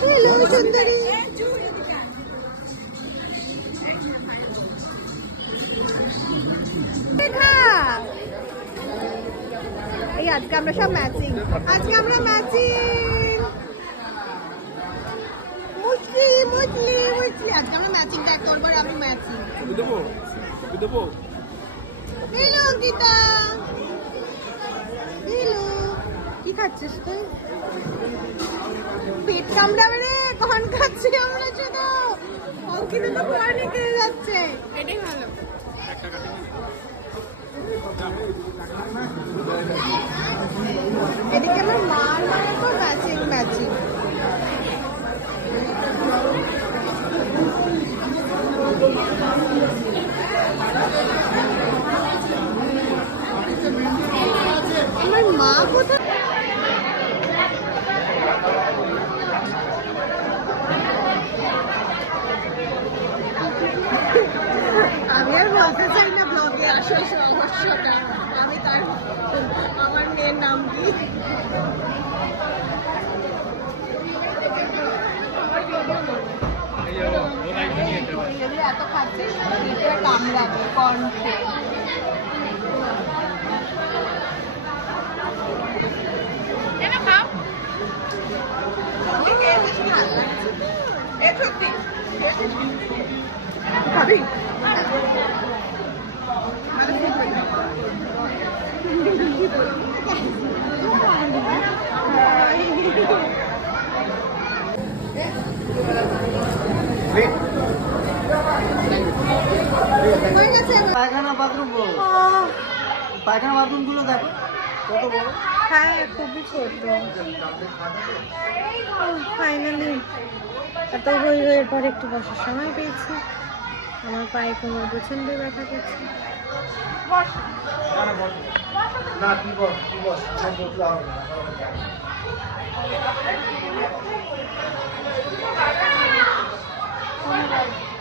Hello সুন্দরী। এই আজকে আমরা সব ম্যাচিং, আজকে আমরা ম্যাচিং মুসলি মুসলি মুসলি, আজকে আমরা ম্যাচিং ট্যাগ করবো। আমি ম্যাচিং দেবো দেবো। Hello Ankita, hello. কি খাচ্ছিস তুই? পেট কামড়াবে রে, কখন খাচ্ছি আমরা শুধু। অঙ্কিতা তো পানি খেয়ে যাচ্ছে, এটাই ভালো। এদিকে আমার মার মায়ের তো ম্যাচিং ম্যাচিং। আমার মা কোথায়? আমি আর বলতে চাই না ব্লগে আসল সমস্যাটা। আমি তার আমার মেয়ের নাম কি এত খাচ্ছে কামড়াবে কর্নকে। খাবি পায়খানা বাথরুম, পায়খানা বাথরুম গুলো দেখো কত বড়। হ্যাঁ খুবই ছোট। ফাইনালি এত হয়ে হয়ে পর একটু বসার সময় পেয়েছি। আমার পায়ে কোমর প্রচন্ড ব্যথা করছে। না কি বল কি বল ধন্যবাদ।